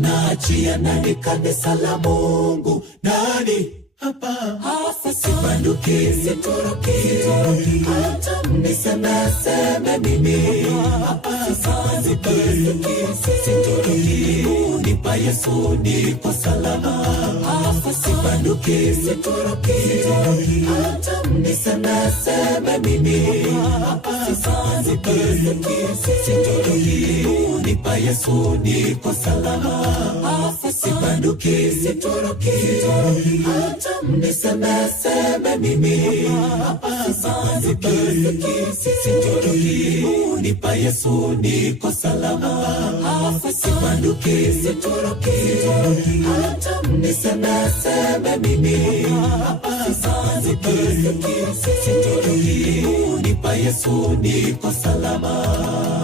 tunaachia nani kanisa la Mungu? Nani hapa? Sibanduki, sitoroki, hata mnisemeseme mimi. Hapa sibanduki, sitoroki, nipa Yesu niko salama. Sibanduki, sitoroki, hata mnisemeseme mimi. Hapa sibanduki, sitoroki, nipa Yesu niko salama. Sibanduki, sitoroki, hata mnisemeseme mimi. Hapa sibanduki, sitoroki, nipa Yesu niko salama. Sibanduki, sitoroki, hata mnisemeseme mimi. Hapa sibanduki, sitoroki, nipa Yesu niko salama.